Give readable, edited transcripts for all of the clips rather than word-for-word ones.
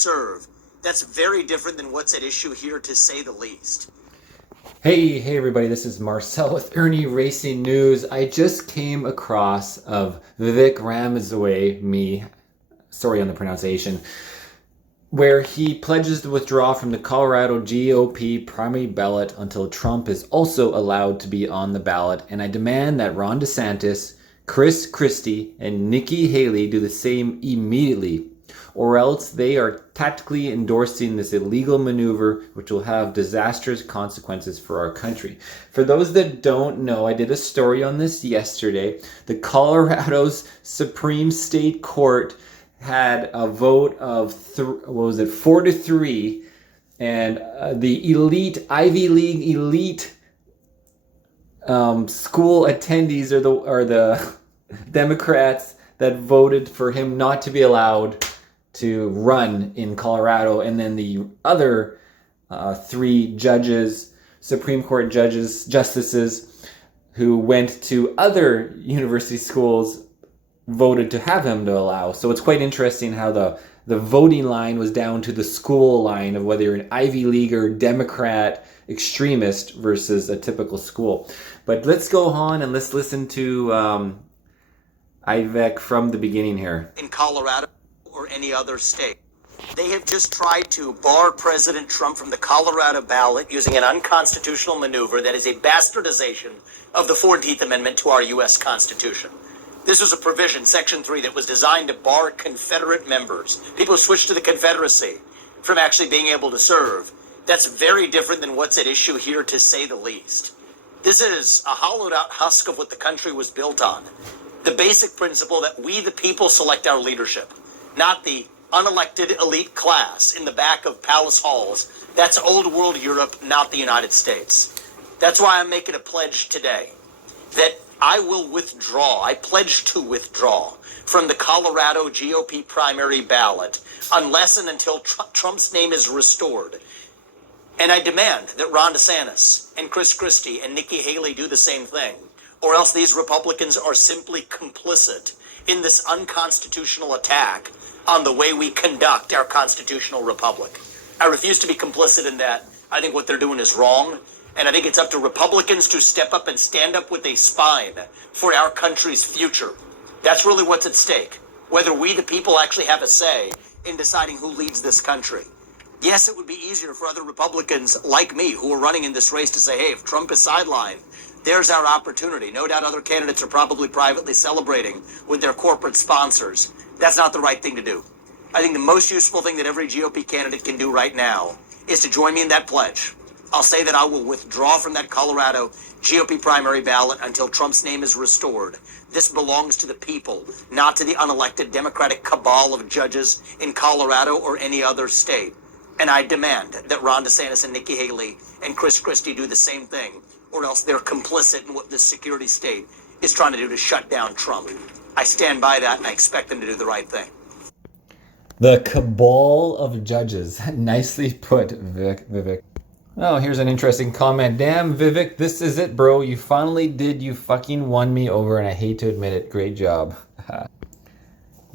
serve. That's very different than what's at issue here, to say the least. Hey everybody, this is Marcel with Ernie Racing News. I just came across of Vivek Ramaswamy, sorry on the pronunciation, where he pledges to withdraw from the Colorado GOP primary ballot until Trump is also allowed to be on the ballot, and I demand that Ron DeSantis, Christie, and Nikki Haley do the same immediately, or else they are tacitly endorsing this illegal maneuver which will have disastrous consequences for our country. For those that don't know, I did a story on this yesterday. The Colorado's Supreme State Court had a vote of 4-3, and the elite Ivy League elite school attendees are the Democrats that voted for him not to be allowed to run in Colorado, and then the other three judges, Supreme Court justices who went to other university schools voted to have him to allow. So it's quite interesting how the voting line was down to the school line of whether you're an Ivy League or Democrat extremist versus a typical school. But let's go on and let's listen to Vivek from the beginning here. In Colorado or any other state, they have just tried to bar President Trump from the Colorado ballot using an unconstitutional maneuver that is a bastardization of the 14th Amendment to our U.S. Constitution. This was a provision, Section 3, that was designed to bar Confederate members, people who switched to the Confederacy, from actually being able to serve. That's very different than what's at issue here, to say the least. This is a hollowed out husk of what the country was built on. The basic principle that we, the people, select our leadership, not the unelected elite class in the back of palace halls. That's old world Europe, not the United States. That's why I'm making a pledge today that I will withdraw. I pledge to withdraw from the Colorado GOP primary ballot unless and until Trump's name is restored. And I demand that Ron DeSantis and Christie and Nikki Haley do the same thing, or else these Republicans are simply complicit in this unconstitutional attack on the way we conduct our constitutional republic. I refuse to be complicit in that. I think what they're doing is wrong. And I think it's up to Republicans to step up and stand up with a spine for our country's future. That's really what's at stake. Whether we, the people, actually have a say in deciding who leads this country. Yes, it would be easier for other Republicans like me who are running in this race to say, hey, if Trump is sidelined, there's our opportunity. No doubt other candidates are probably privately celebrating with their corporate sponsors. That's not the right thing to do. I think the most useful thing that every GOP candidate can do right now is to join me in that pledge. I'll say that I will withdraw from that Colorado GOP primary ballot until Trump's name is restored. This belongs to the people, not to the unelected Democratic cabal of judges in Colorado or any other state. And I demand that Ron DeSantis and Nikki Haley and Christie do the same thing, or else they're complicit in what the security state is trying to do to shut down Trump. I stand by that, and I expect them to do the right thing. The cabal of judges. Nicely put, Vivek. Oh, here's an interesting comment. Damn, Vivek, this is it, bro. You finally did. You fucking won me over, and I hate to admit it. Great job.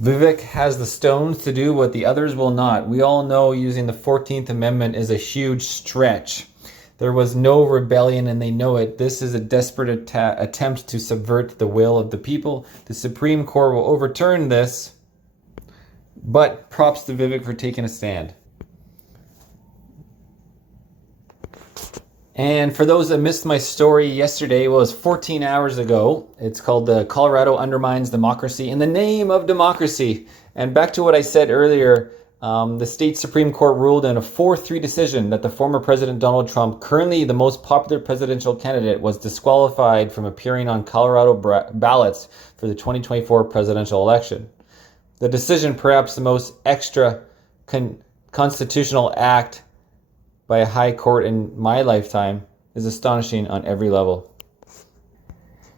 Vivek has the stones to do what the others will not. We all know using the 14th Amendment is a huge stretch. There was no rebellion, and they know it. This is a desperate attempt to subvert the will of the people. The Supreme Court will overturn this, but props to Vivek for taking a stand. And for those that missed my story yesterday, it was 14 hours ago. It's called the Colorado Undermines Democracy in the Name of Democracy. And back to what I said earlier, the state Supreme Court ruled in a 4-3 decision that the former President Donald Trump, currently the most popular presidential candidate, was disqualified from appearing on Colorado ballots for the 2024 presidential election. The decision, perhaps the most extra constitutional act by a high court in my lifetime, is astonishing on every level.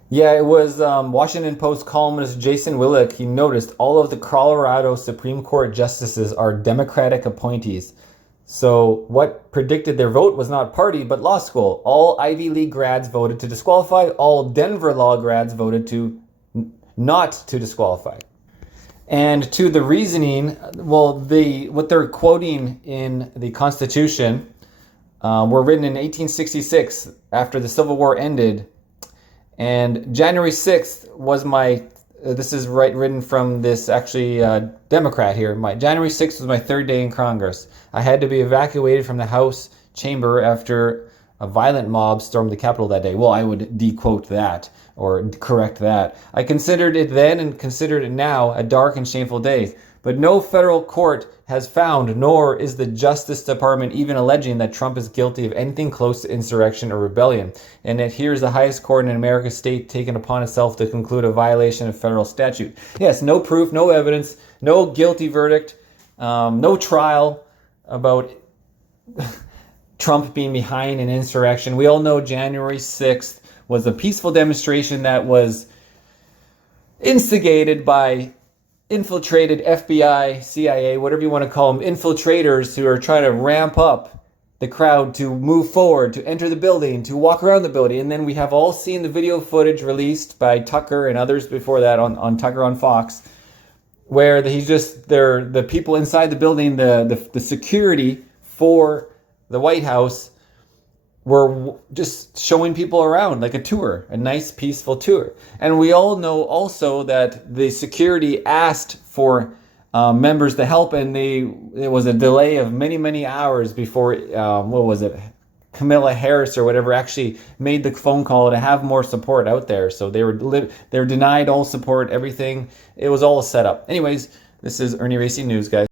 Yeah, it was Washington Post columnist Jason Willick. He noticed all of the Colorado Supreme Court justices are Democratic appointees. So what predicted their vote was not party, but law school. All Ivy League grads voted to disqualify. All Denver law grads voted to not to disqualify. And to the reasoning, well, what they're quoting in the Constitution were written in 1866 after the Civil War ended. And January 6th was this is written from this actually Democrat here. January 6th was my third day in Congress. I had to be evacuated from the House chamber after a violent mob stormed the Capitol that day. Well, I would dequote that or correct that. I considered it then and considered it now a dark and shameful day. But no federal court has found, nor is the Justice Department even alleging that Trump is guilty of anything close to insurrection or rebellion. And yet here's the highest court in America's state taken upon itself to conclude a violation of federal statute. Yes, no proof, no evidence, no guilty verdict, no trial about Trump being behind an insurrection. We all know January 6th was a peaceful demonstration that was instigated by infiltrated FBI, CIA, whatever you want to call them, infiltrators who are trying to ramp up the crowd to move forward, to enter the building, to walk around the building. And then we have all seen the video footage released by Tucker and others before that on Tucker on Fox, where they're the people inside the building, the security for the White House were just showing people around like a tour, a nice, peaceful tour. And we all know also that the security asked for members to help, and there was a delay of many, many hours before, Camilla Harris or whatever actually made the phone call to have more support out there. So they were denied all support, everything. It was all set up. Anyways, this is Ernie Racing News, guys.